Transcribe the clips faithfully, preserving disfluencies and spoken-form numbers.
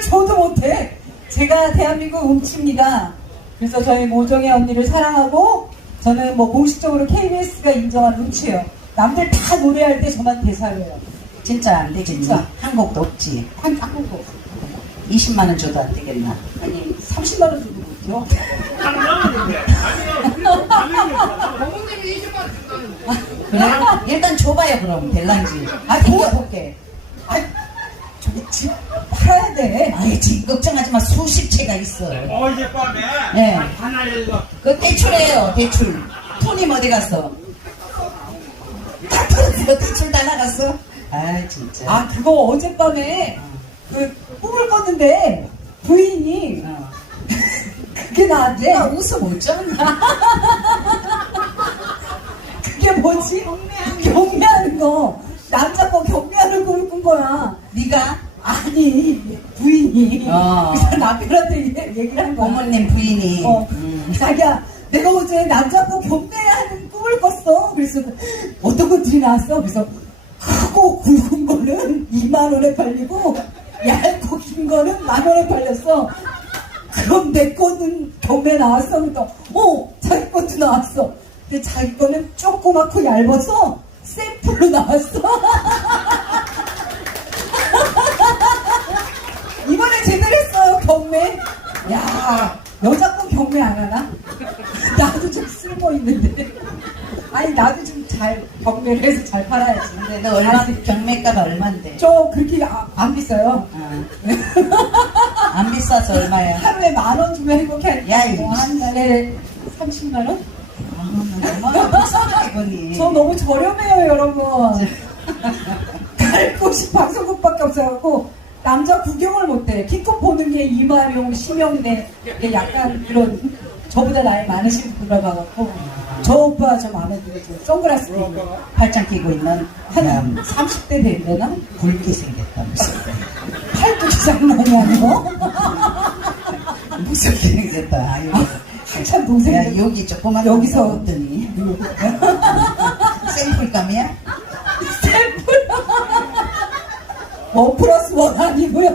저도 못해. 제가 대한민국 음치입니다. 그래서 저희 모정의 언니를 사랑하고 저는 뭐 공식적으로 케이비에스가 인정한 음치예요. 남들 다 노래할 때 저만 대사예요. 진짜 안 되겠니? 진짜. 한 곡도 없지. 한 한국어. 이십만 원 줘도 안 되겠나? 아니 삼십만 원 주고 못해요. 부모님이 이십만 원 준다는데. 그래? 일단 줘봐요 그럼 될란지. 아, 땡겨볼게. 아, 저기 집 팔아야 돼. 아이 지금 걱정하지 마. 수십 채가 있어. 어젯밤에 네. 하나 읽어. 그 대출해요 대출. 토님 어디 갔어? 다 털었어. 대출 다 나갔어? 아 진짜. 아 그거 어젯밤에 그 꿈을 꿨는데 부인이 어. 그게 나한테 야 웃음 어쩌나? 그게 뭐지? 경매하는 거. 남자 거 경매하는 꿈을 꾼 거야. 네가 아니 부인이 어. 그래서 남편한테 얘- 얘기를 한 거야. 어머님 부인이. 어, 음. 자기야 내가 어제 남자 거 경매하는 꿈을 꿨어. 그래서 어떤 것들이 나왔어. 그래서 크고 굵은 거는 이만 원에 팔리고 얇고 긴 거는 만 원에 팔렸어. 그럼 내 거는 경매 나왔어. 그러니까 어 자기 것도 나왔어. 근데 자기 거는 조그맣고 얇아서 샘플로 나왔어. 이번에 제대로 했어요 경매. 야 여자 거 경매 안 하나? 나도 좀 쓸모 있는데. 아니 나도 좀 잘 경매를 해서 잘 팔아야지. 근데 너 얼마 경매가가 얼만데? 저 그렇게 아, 안 비싸요. 어. 안 비싸서 얼마야? 하루에 만 원 주면 행복해. 야, 이 뭐, 한 달에 삼십만 원? 얼마나 비싸게 거니? 저 너무 저렴해요 여러분. 갈 곳이 방송국밖에 없어갖고 남자 구경을 못해. 키코 보는 게 이마룡, 심영래 약간 그런 저보다 나이 많으신 분들 봐갖고 저 오빠 저 마음에 들어요. 선글라스 끼고 팔짱 끼고 있는 한 한 삼십 대 되려나? 굵게 생겼다면서. 팔뚝이 장난이 아니고 무섭게 생겼다. 아유. 한참 동생 야, 여기 조그만 여기서 어떠니? 샘플감이야? 샘플 원 플러스 원 아니고요.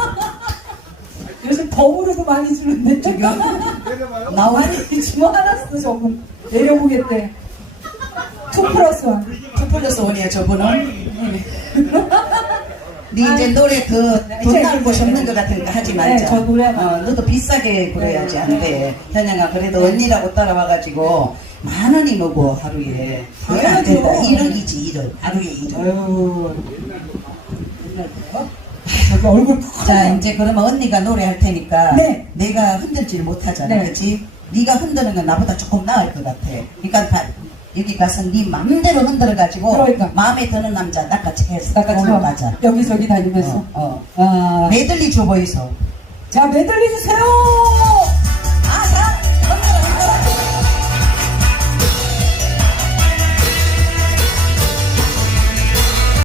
요즘 덤으로도 많이 주는데 지금 내려봐요. 나오니? 아니 지금 하나 써 조금 내려보겠대. 투 플러스 원. 투 플러스 원이야 저분은. 네 이제 노래 그 돈 이제 나올 곳이 없는 것 같으니까 하지 말자. 네, 저 노래 어, 너도 비싸게 그래야지 안 돼. 현영아 그래도 언니라고 따라와가지고 만 원이 뭐고 하루에. 그건 안 된다. 당연하죠. 일억이지 일억. 하루에 일억. 아유 옛날 거요? 저기 얼굴 커. 자 이제 그러면 언니가 노래할 테니까 네. 내가 흔들질 못하잖아. 네. 그렇지? 네가 흔드는 건 나보다 조금 나을 것 같아. 그러니까 다, 여기 가서 네 맘대로 흔들어가지고 그러니까. 마음에 드는 남자 낚아채 해서 아까 오늘 저 가자. 여기저기 다니면서 어, 어. 아, 메들리 줘 보이소. 자 메들리 주세요.